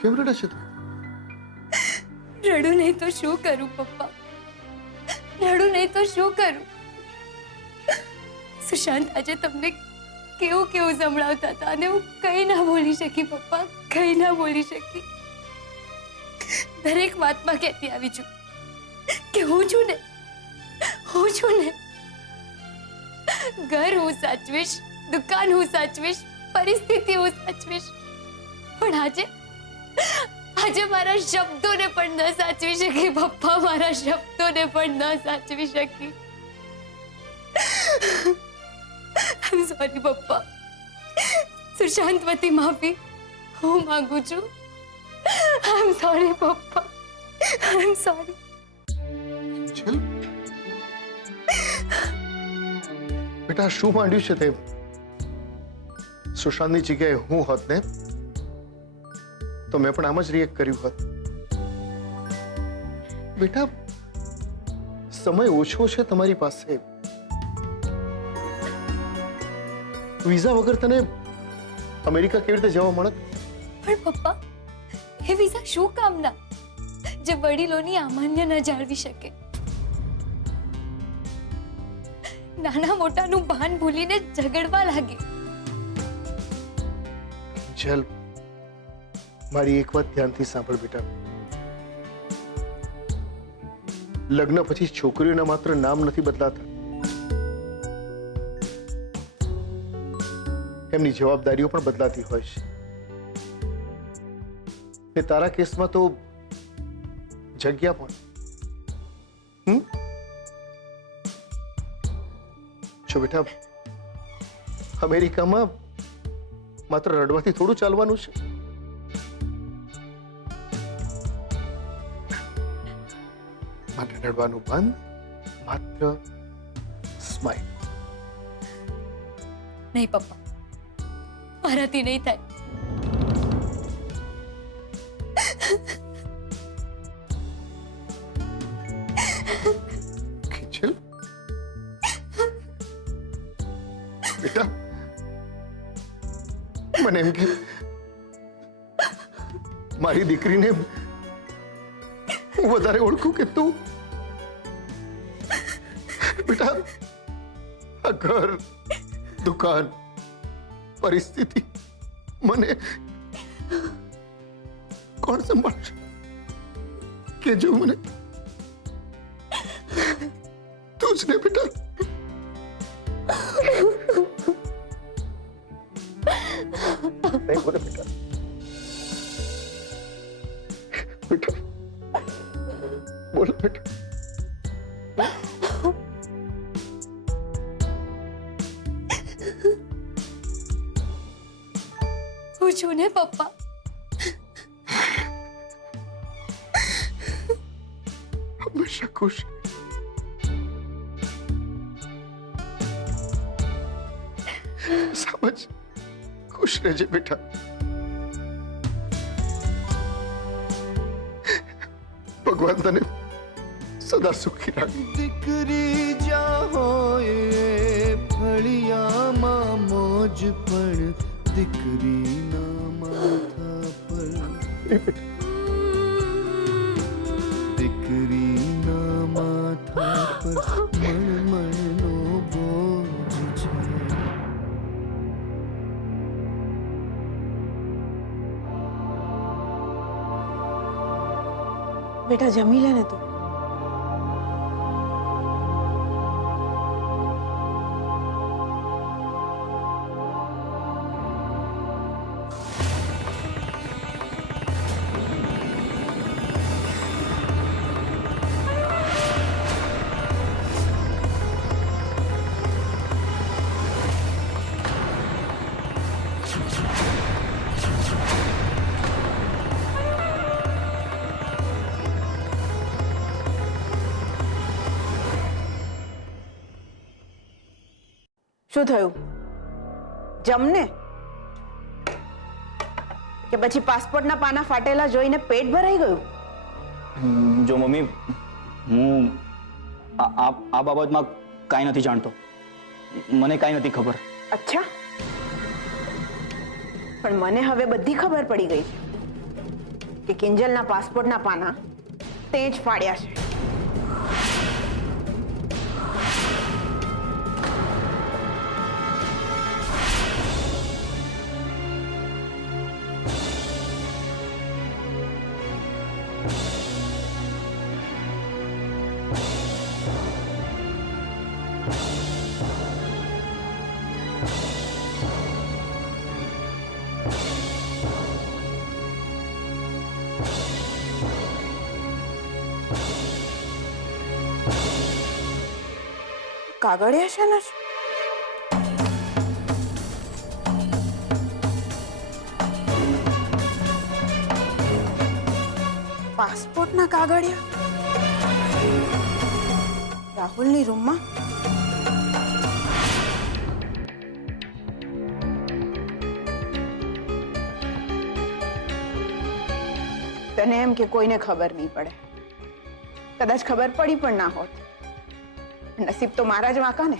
કેમ રડે છે તું? રડું નહીં તો શું કરું પપ્પા? રડું નહીં તો શું કરું? સુશાંત આજે તમને કેવું કેવું સંભળાવતા હતા અને હું કઈ ના બોલી શકી પપ્પા, કઈ ના બોલી શકી. દરેક વાતમાં કહેતી આવી છું કે હું છું ને, હું છું ને. ઘર હું સાચવીશ, દુકાન હું સાચવીશ, પરિસ્થિતિ હું સાચવીશ. પણ આજે મારા શબ્દોને પણ ન સાચવી શકી પપ્પા, મારા શબ્દોને પણ ન સાચવી શકી. આઈ એમ સોરી પપ્પા. સુશાંત વતી માફી હું માંગુ છું. આઈ એમ સોરી પપ્પા, આઈ એમ સોરી. ચલ બેટા, શું માંડ્યું છે તે? સુશાંતની જગ્યાએ હું હોત ને તો મેં પણ આમ જ રિએક્ટ કર્યું હોત. બેટા, સમય ઓછો છે તમારી પાસે. વિઝા વગર તને અમેરિકા કેવી રીતે જવા મળત? પણ પપ્પા, એ વિઝા શું કામના જે વડીલોની અમાન્ય ન જાળવી શકે? નાના મોટાનું ભાન ભૂલીને ઝઘડવા લાગે. ચલ, મારી એક વાત ધ્યાનથી સાંભળ બેટા. લગ્ન પછી છોકરીઓના માત્ર નામ નથી બદલાતા, એમની જવાબદારીઓ પણ બદલાતી હોય છે. ને તારા કેસમાં તો જગ્યા પણ. જો બેટા, અમેરિકામાં માત્ર રડવાથી થોડું ચાલવાનું છે. માટે રડવાનું બંધ, માત્ર સ્માઈલ. નહીં પપ્પા, મારાથી નહીં થાય. ખીચલ બેટા, મને એમ કે મારી દીકરીને હું વધારે ઓળખું કે તું? બેટા, આ ઘર, દુકાન, પરિસ્થિતિ મને કોણ સંભાળશે? કે જો મને તું જ ને બેટા. नहीं बोले बेटा, बेटा बोलो बेटा. હું છું ને પપ્પા. हमेशा खुश. समझ, खुश रहजे बेटा. भगवान तने सदा सुखी રાખે. દીકરી જા હોય ફળિયામાં મોજ પણ દીકરીના માથા પર. દીકરીના માથા પર મણમણનો બોજ છે. બેટા જમી લે ને તું. શું થયું? જમને કે પછી પાસપોર્ટના પાના ફાટેલા જોઈને પેટ ભરાઈ ગયું? જો મમ્મી, હું આ બાબતમાં કાંઈ નથી જાણતો. મને કાંઈ નથી ખબર. અચ્છા, પણ મને હવે બધી ખબર પડી ગઈ. કે કિંજલના પાસપોર્ટના પાના તે જ ફાડ્યા છે. કાગળિયા છે ને? પાસપોર્ટના કાગળિયા રાહુલની રૂમમાં. તને એમ કે કોઈને ખબર નહીં પડે. કદાચ ખબર પડી પણ ના હોત. નસીબ તો મારા જ વાંકા ને.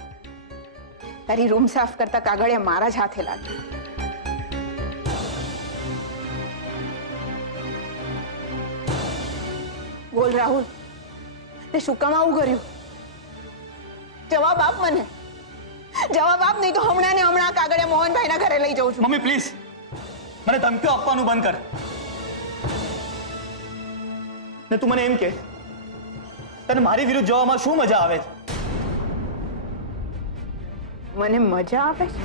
તારી રૂમ સાફ કરતા કાગળિયા મારા જ હાથે લાગ્યા. બોલ રાહુલ, તે શું કામ આવું કર્યું? જવાબ આપ મને. જવાબ આપ, નહીં તો હમણાં ને હમણાં કાગળિયા મોહનભાઈના ઘરે લઈ જાઉં છું. મમ્મી પ્લીઝ મને ધમકીઓ આપવાનું બંધ કર. ને તું મને એમ કે તને મારી વિરુદ્ધ જોવામાં શું મજા આવે છે? મને મજા આવે છે?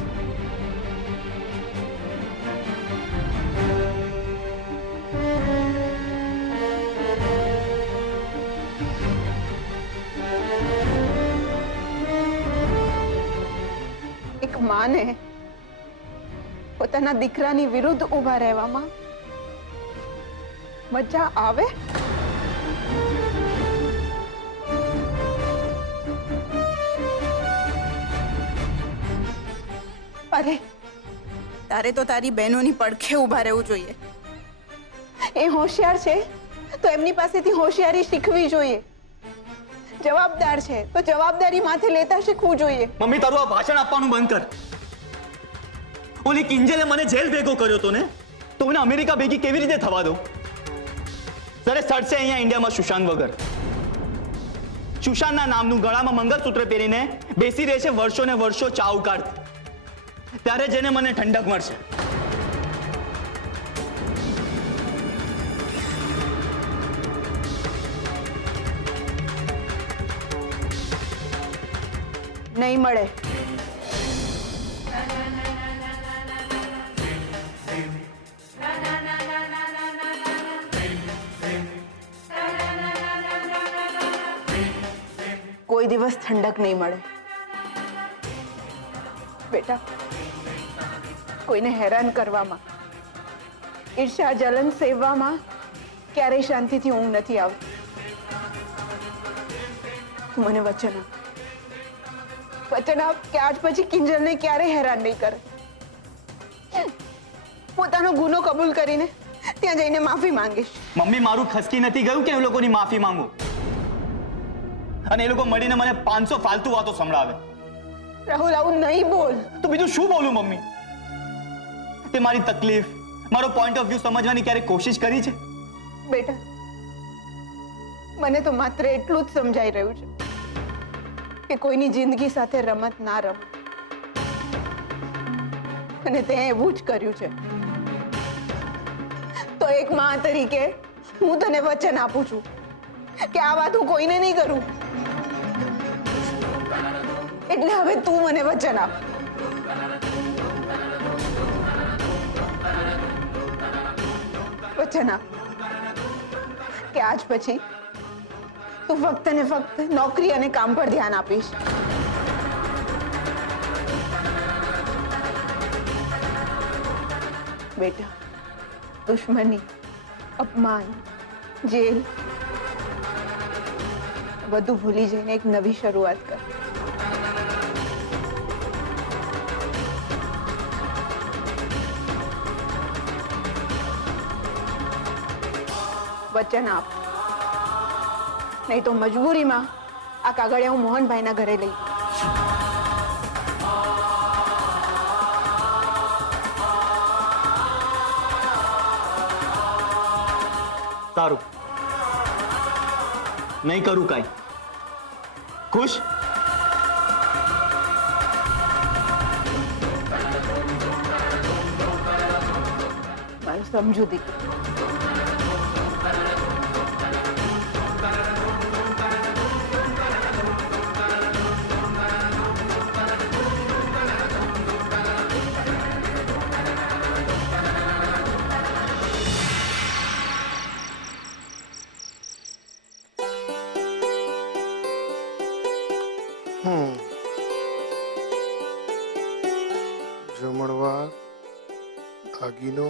એક માને પોતાના દીકરાની વિરુદ્ધ ઊભા રહેવામાં મજા આવે? અરે, તારે તો તારી બહેનોની પડખે ઊભા રહેવું જોઈએ. એ હોશિયાર છે તો એમની પાસેથી હોશિયારી શીખવી જોઈએ. જવાબદાર છે તો જવાબદારી માથે લેતા શીખવું જોઈએ. મમ્મી તારું આ ભાષણ આપવાનું બંધ કર. ઓલી કિંજલે મને જેલ ભેગો કર્યો તો ને, તો મને અમેરિકા ભેગી કેવી રીતે થવા દો? ત્યારે સડશે અહીંયા ઇન્ડિયામાં સુશાંત વગર. સુશાંતના નામનું ગળામાં મંગળસૂત્ર પહેરીને બેસી રહે છે વર્ષો ને વર્ષો ચાવ કાઢ. ત્યારે જેને મને ઠંડક મળશે. નહીં મળે. કોઈ દિવસ ઠંડક નહીં મળે. બેટા, કોઈને હેરાન કરવામાં, ઈર્ષા જલન સેવવામાં ક્યારેય શાંતિથી ઊંઘ નથી આવતી. તું મને વચન આપ. વચન આપ કે આજ પછી કિંજલને ક્યારેય હેરાન નહીં કરે. પોતાનો ગુનો કબૂલ કરીને ત્યાં જઈને માફી માંગીશ. મમ્મી મારું ખસકી નથી ગયું કે એ લોકોની માફી માંગુ, અને એ લોકો મળીને મને 500 ફાલતુ વાતો સંભળાવે. રાહુલ, આવું નહીં બોલ. તો બીજું શું બોલું મમ્મી? તે મારી તકલીફ, મારો પોઈન્ટ ઓફ વ્યૂ સમજવાની ક્યારે કોશિશ કરી છે? બેટા, મને તો માત્ર એટલું જ સમજાઈ રહ્યું છે કે કોઈની જિંદગી સાથે રમત ના રમ. અને તે એવું જ કર્યું છે. તો એક માં તરીકે હું તને વચન આપું છું કે આ વાત હું કોઈને નહીં કરું. એટલે હવે તું મને વચન આપ. વચન આપ કે આજ પછી તું ફક્ત ને ફક્ત નોકરી અને કામ પર ધ્યાન આપીશ. બેટા, દુશ્મની, અપમાન, જેલ બધું ભૂલી જઈને એક નવી શરૂઆત કર. વચન આપ, નહીં તો મજબૂરીમાં આ કાગળિયા હું મોહનભાઈના ઘરે લઈ જઈશ. સારું, નહીં કરું કાંઈ. ખુશ? મારું સમજુ દીકરો. જમણવાર, દાગીનો,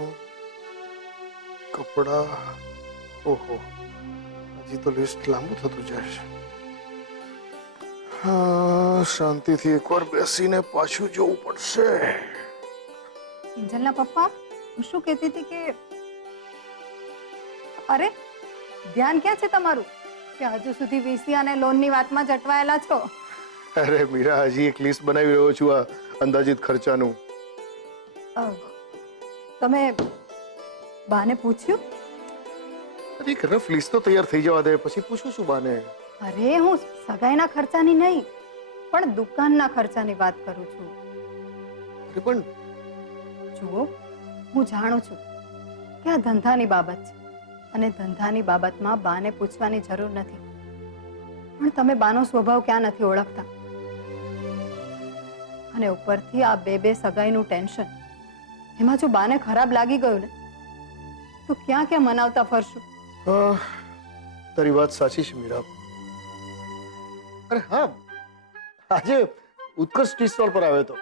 કપડા. ઓહો, હજી તો લિસ્ટ લાંબુ થતું જાય છે. હા, શાંતિથી એકવાર બેસીને પાછું જોવું પડશે. કિંજલના પપ્પા, હું શું કહેતી હતી કે અરે ધ્યાન ક્યાં છે તમારું કે હજુ સુધી વીસી અને લોનની વાતમાં જ અટવાયેલા છો? અરે મીરા, હજી એક લિસ્ટ બનાવી રહ્યો છું આ અંદાજિત ખર્ચાનું. તમે બાને પૂછ્યું? એક રફ લિસ્ટ તો તૈયાર થઈ જવા દે, પછી પૂછું છું બાને. અરે હું સગાઈના ખર્ચાની નહીં પણ દુકાનના ખર્ચાની વાત કરું છું. અરે પણ જુઓ, હું જાણું છું કે આ ધંધાની બાબત છે અને ધંધાની બાબતમાં બાને પૂછવાની જરૂર નથી, પણ તમે બાનો સ્વભાવ ક્યાં નથી ઓળખતા. અને ઉપરથી આ બે સગાઈનું ટેન્શન, એમાં જો બાને ખરાબ લાગી ગયું ને તો ક્યાં ક્યાં મનાવતા ફરશું. તારી વાત સાચી છે મીરા. અરે હા, આજે ઉત્કર્ષ ટી સ્ટોલ પર આવ્યો હતો.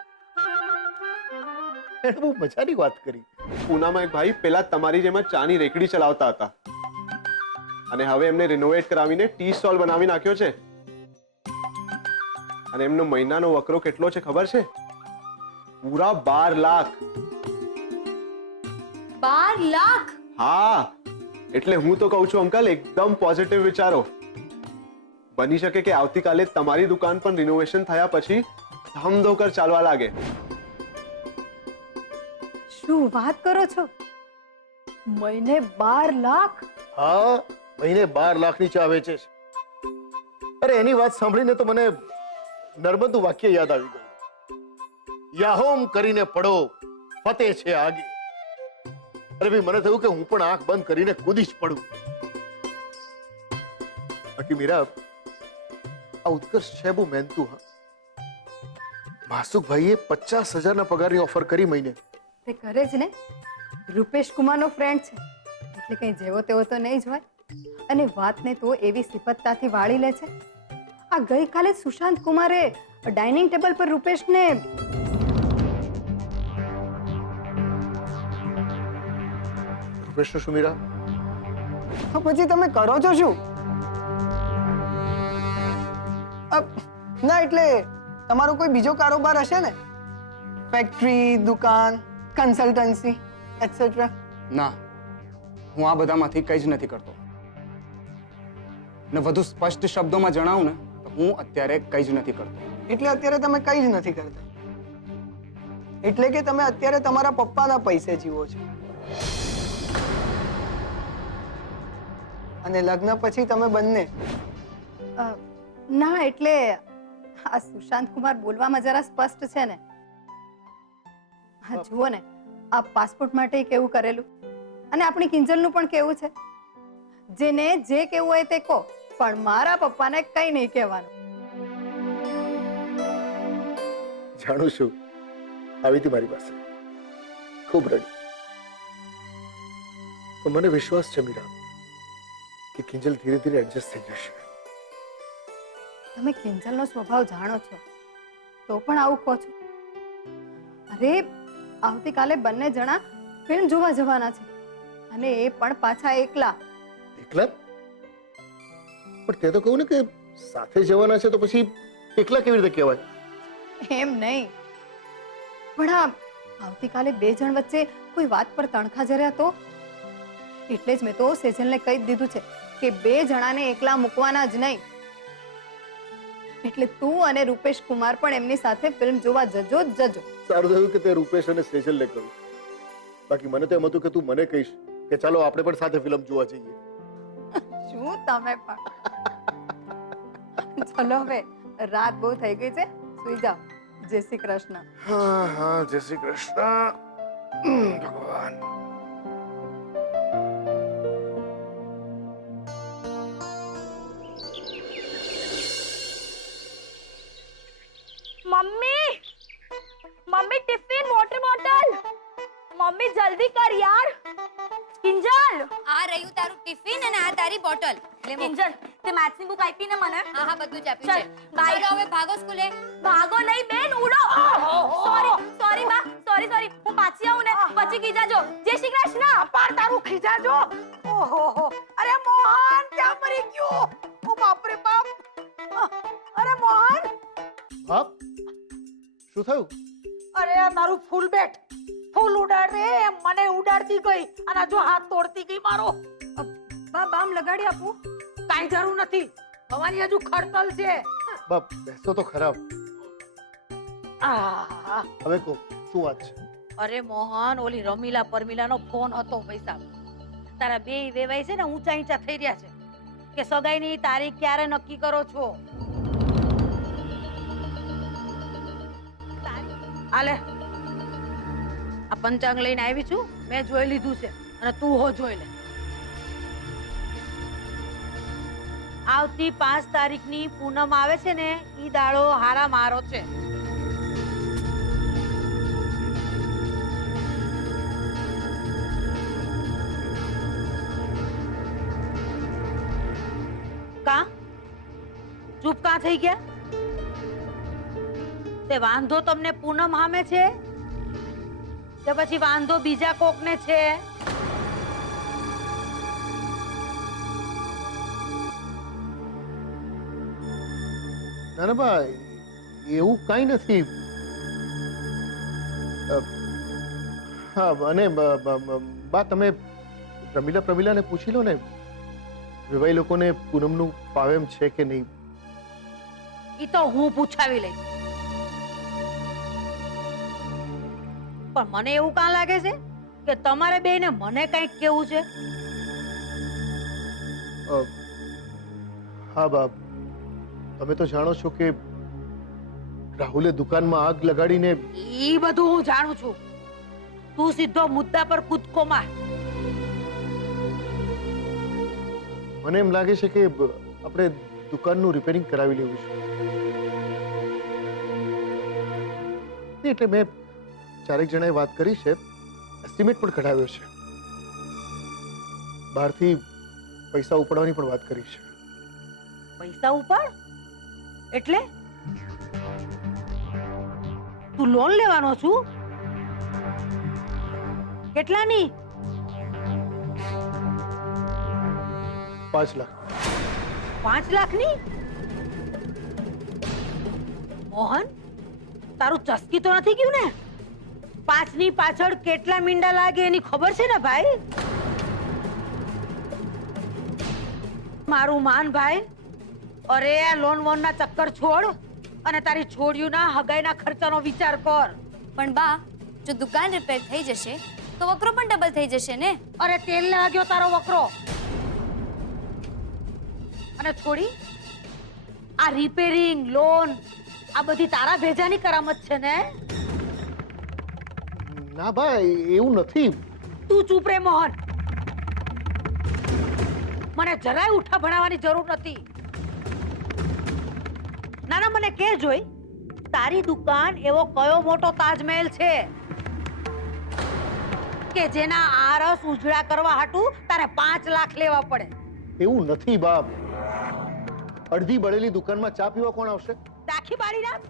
એને બહુ મજાની વાત કરી. પૂનામાં એક ભાઈ પેલા તમારી જેમ જ ચાની રેકડી ચલાવતા હતા અને હવે એમને રિનોવેટ કરાવીને ટી સ્ટોલ બનાવી નાખ્યો છે. અને એમનો મહિનાનો વકરો કેટલો છે ખબર છે? પૂરા 12 લાખ. 12 લાખ? હા, એટલે હું તો કહું છું અંકલ, એકદમ પોઝિટિવ વિચારો. બની શકે કે આવતીકાલે તમારી દુકાન પણ રિનોવેશન થયા પછી ધમધોકર ચાલવા લાગે. શું વાત કરો છો? મહિને 12 લાખ? હા, મહિને 12 લાખની ચા વેચે છે. અરે એની વાત સાંભળીને તો મને નર્મદનું વાક્ય યાદ આવી ગયું. યાહોમ કરીને પડો, ફતે છે આગે. અરે ભાઈ, મને થયું કે હું પણ આંખ બંધ કરીને કૂદી જ પડું. બાકી મીરા, આ ઉત્કર્ષ છે બહુ મહેનતુ. હા, માસુકભાઈએ 50,000 પગારની ઓફર કરી મહિને. તે કરે જ ને, રૂપેશ કુમારનો ફ્રેન્ડ છે એટલે કઈ જેવો તેવો તો નહીં જ હોય. અને વાતને તો એવી સિપતતાથી વાળી લે છે. આ ગઈકાલે સુશાંત કુમારે ડાઇનિંગ ટેબલ પર રૂપેશને રૂપેશનો શું મીરા? તો પછી તમે કરો છો શું? ના એટલે તમારો કોઈ બીજો કારોબાર હશે ને? ફેક્ટરી, દુકાન, કન્સલ્ટન્સી એટસેટ્રા? ના, હું આ બધામાંથી કંઈ જ નથી કરતો. ને વધુ સ્પષ્ટ શબ્દોમાં જણાવું ને તો હું અત્યારે કંઈ જ નથી કરતો. એટલે અત્યારે તમે કંઈ જ નથી કરતા? એટલે કે તમે અત્યારે તમારા પપ્પાના પૈસે જીવો છો અને લગ્ન પછી તમે બંને? ના એટલે આ સુશાંત કુમાર બોલવામાં જરા સ્પષ્ટ છે ને. હા જુઓ ને, આ પાસપોર્ટ માટે કેવું કરેલું અને આપણી કિંજલનું પણ કેવું છે. જેને જે કેવું હોય તે કહો, પણ મારા પપ્પાને કઈ નહીં કહેવાનું. જાણું છું, આવી હતી મારી પાસે, ખૂબ રડી. પણ મને વિશ્વાસ છે મીરા કે કિંજલ ધીરે ધીરે એડજસ્ટ થઈ જશે. તમે કિંજલનો સ્વભાવ જાણો છો તો પણ આવું કહો છો? અરે આવતીકાલે બંને જણા ફિલ્મ જોવા જવાના છે અને એ પણ પાછા એકલા. એકલા? પણ તે તો કહું ને કે સાથે જવાના છે તો પછી એકલા કેવી રીતે કહેવાય? એમ નહીં, પણ આ આવતીકાલે બે જણ વચ્ચે કોઈ વાત પર તણખા જર્યા તો? એટલે જ મેં તો સેજલને કહી જ દીધું છે કે બે જણાને એકલા મૂકવાના જ નહીં. એટલે તું અને રૂપેશ કુમાર પણ એમની સાથે ફિલ્મ જોવા જજો જ જજો. સારું થયું કે તે રૂપેશ અને સેજલને કહ્યું. બાકી મને તો એમ હતું કે તું મને કહીશ કે ચાલો આપણે પણ સાથે ફિલ્મ જોવા જઈએ. તમે પણ. ચલો હવે રાત બહુ થઈ ગઈ છે, સુઈ જાઓ. જય શ્રી કૃષ્ણ. હા હા, જય શ્રી કૃષ્ણ ભગવાન. Mummy mummy tiffin water bottle mummy जल्दी कर यार કિંજલ આ રહ્યું તારું ટિફિન અને આ તારી બોટલ. કિંજલ તે મેથ્સ ની બુક આપી ને મને હા હા, બધું જ આપ્યું ચાલ, છે. bye. ચાલો હવે ભાગો સ્કૂલે. ભાગો નહીં બેન ઉડો સોરી માં સોરી હું પાછી આવું ને પછી ખીજાજો. જય શ્રી કૃષ્ણ. પાર તારું ખીજાજો. ઓહો અરે મોહન ક્યાં મરી ગયો? ઓ બાપ રે બાપ. અરે મોહન, બાપ, શું થયું? અરે આ તારું ફૂલ બેટ ફૂલ ઉડાડ રે, મને ઉડાડતી ગઈ અને જો હાથ તોડતી ગઈ મારો. બા બામ લગાડી આપું? કાઈ જરૂર નથી, ભવાની હજુ ખડતલ છે. બાપ, બેસો તો ખરાબ. આહ, હવે કહો, શું વાત છે? અરે મોહન ઓલી રમીલા પરમીલાનો ફોન હતો પૈસા તારા બે વેવાઈ છે ને ઊંચા ઊંચા થઈ રહ્યા છે કે સગાઈની તારીખ ક્યારે નક્કી કરો છો. આલે આ પંચાંગ લઈને આવી છું, મેં જોઈ લીધું છે અને તું હો જોઈ લે. આવતી 5 તારીખની પૂનમ આવે છે ને ઈ દાડો હારા મારો છે. કા ચૂપ કા થઈ ગયા? તે વાંધો તમને પૂનમ સામે છે કે પછી વાંધો બીજા કોકને છે? ના ના બા, એવું કઈ નથી. હા, અને બા તમે પ્રમીલાને પૂછી લો ને, વિવાહી લોકોને પૂનમનું ફાવે એમ છે કે નહીં. ઈ તો હું પૂછાવી લઈશ. પણ મને એવું કાં લાગે છે કે તમારે બેયને મને કંઈક કેવું છે? હા બાપ, તમે તો જાણો છો કે રાહુલે દુકાનમાં આગ લગાડીને. ઈ બધું હું જાણું છું, તું સીધો મુદ્દા પર કૂદકો માર. મને એમ લાગે છે કે આપણે દુકાનનું રિપેરિંગ કરાવી લેવું છે. એટલે મેં 4 જણાએ વાત કરી છે, એસ્ટિમેટ પણ કઢાવ્યો છે, બહારથી પૈસા ઉપાડવાની પણ વાત કરી છે. પૈસા ઉપાડ એટલે તું લોન લેવાનો છું? કેટલાની? 5 લાખ. 5 લાખની? મોહન, તારું ચસકી તો નથી ગયું ને? 5 ની પાછળ કેટલા મીંડા લાગે એની ખબર છે ને ભાઈ? મારું માન ભાઈ. અરે આ લોન વોન ના ચક્કર છોડ અને તારી છોડ્યુંના હગાઈના ખર્ચાનો વિચાર કર. પણ બા, જો દુકાન રિપેર થઈ જશે તો વકરો પણ ડબલ થઈ જશે ને. અરે તેલ લાગ્યો તારો વકરો. અને છોડી આ રિપેરિંગ લોન આ બધી તારા ભેજાની કરામત છે ને? ના બા, એવું નથી. તું ચૂપ રે મોહન, મને જરાય ઉઠા ભણાવવાની જરૂર નથી. ના મને કે જોઈ, તારી દુકાન એવો કયો મોટો તાજમહેલ છે કે જેના આરસ ઉજળા કરવા હાટુ તારે 5 લાખ લેવા પડે? એવું નથી બાપ. અડધી બળેલી દુકાનમાં ચા પીવા કોણ આવશે? દાખી બાળી રાખ.